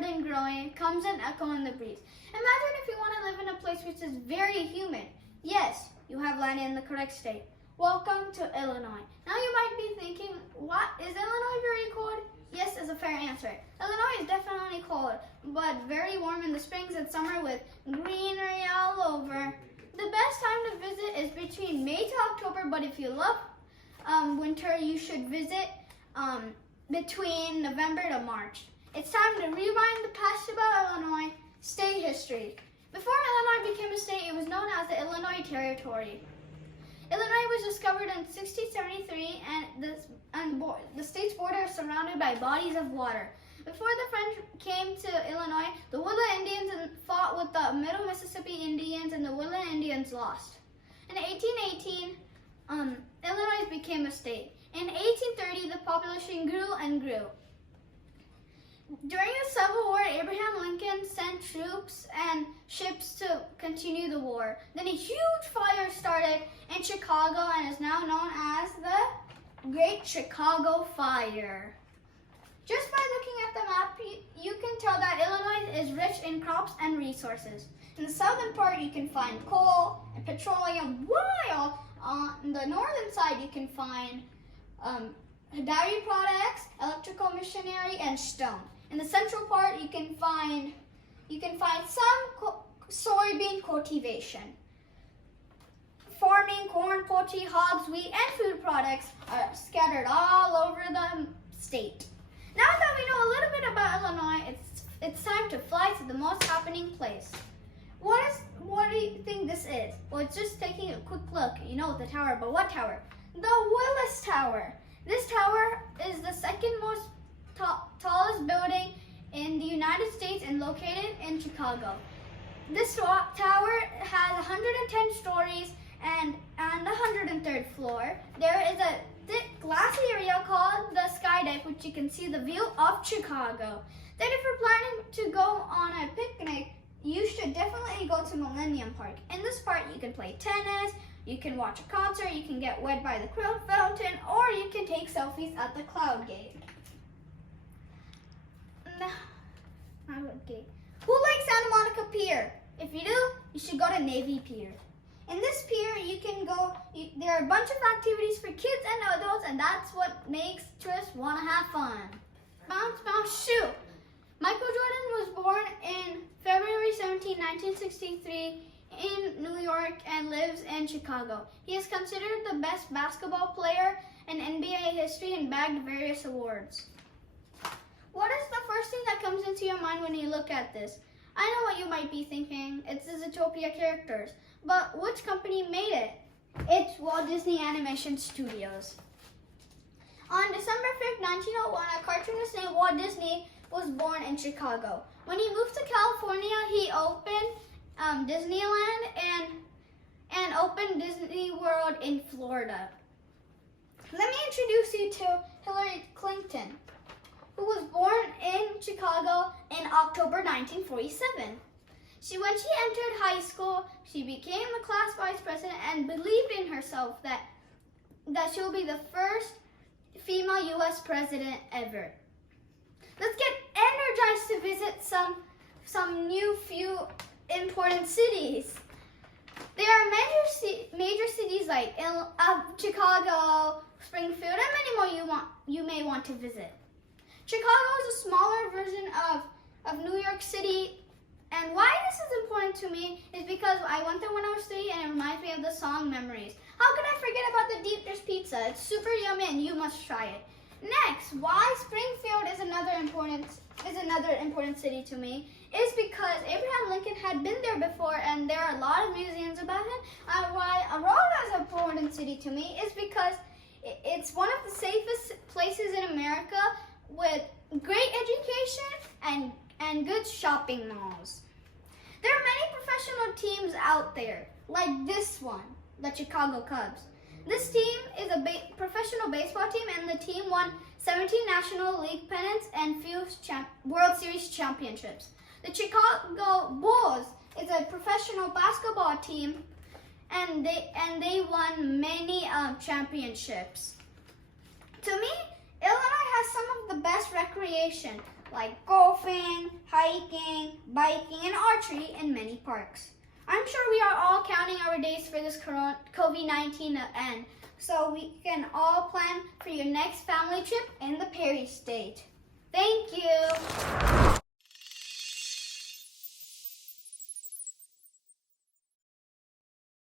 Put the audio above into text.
covered in growing, comes an echo in the breeze. Imagine if you want to live in a place which is very humid. Yes, you have landed in the correct state. Welcome to Illinois. Now you might be thinking, what, is Illinois very cold? Yes is a fair answer. Illinois is definitely cold, but very warm in the springs and summer with greenery all over. The best time to visit is between May to October, but if you love winter, you should visit between November to March. It's time to rewind the past about Illinois state history. Before Illinois became a state, it was known as the Illinois Territory. Illinois was discovered in 1673, and the state's border is surrounded by bodies of water. Before the French came to Illinois, the Woodland Indians fought with the Middle Mississippi Indians, and the Woodland Indians lost. In 1818, Illinois became a state. In 1830, the population grew and grew. During the Civil War, Abraham Lincoln sent troops and ships to continue the war. Then a huge fire started in Chicago and is now known as the Great Chicago Fire. Just by looking at the map, you can tell that Illinois is rich in crops and resources. In the southern part, you can find coal and petroleum, while on the northern side, you can find dairy products, electrical machinery, and stone. In the central part, you can find some soybean cultivation. Farming, corn, poultry, hogs, wheat, and food products are scattered all over the state. Now that we know a little bit about Illinois, it's time to fly to the most happening place. What do you think this is? Well, it's just taking a quick look. You know the tower, but what tower? The Willis Tower. This tower is the second most tallest building in the United States and located in Chicago. This tower has 110 stories and the 103rd floor. There is a thick glass area called the sky deck, which you can see the view of Chicago. Then if you're planning to go on a picnic, you should definitely go to Millennium Park. In this park, you can play tennis, you can watch a concert, you can get wet by the Crow Fountain, or you can take selfies at the Cloud Gate. Who likes Santa Monica Pier? If you do, you should go to Navy Pier. In this pier, you can go, there are a bunch of activities for kids and adults, and that's what makes tourists want to have fun. Bounce, bounce, shoot. Michael Jordan was born in February 17, 1963 in New York and lives in Chicago. He is considered the best basketball player in NBA history and bagged various awards. What is the first thing that comes into your mind when you look at this? I know what you might be thinking. It's the Zootopia characters. But which company made it? It's Walt Disney Animation Studios. On December 5th, 1901, a cartoonist named Walt Disney was born in Chicago. When he moved to California, he opened Disneyland and opened Disney World in Florida. Let me introduce you to Hillary Clinton, who was born in Chicago in October 1947. When she entered high school, she became the class vice president and believed in herself that she will be the first female U.S. president ever. Let's get energized to visit some new few important cities. There are major cities like Chicago, Springfield, and many more you may want to visit. Chicago is a smaller version of New York City. And why this is important to me is because I went there when I was 3 and it reminds me of the song Memories. How could I forget about the Deep Dish Pizza? It's super yummy and you must try it. Next, why Springfield is another important city to me is because Abraham Lincoln had been there before and there are a lot of museums about him. Why Aurora is an important city to me is because it's one of the safest places in America with great education and good shopping malls. There are many professional teams out there, like this one, the Chicago Cubs. This team is a professional baseball team, and the team won 17 National League pennants and few World Series championships. The Chicago Bulls is a professional basketball team, and they won many championships. To me, Illinois has some of the best recreation. like golfing, hiking, biking, and archery in many parks. I'm sure we are all counting our days for this COVID-19 to end, so we can all plan for your next family trip in the Grade5 State. Thank you.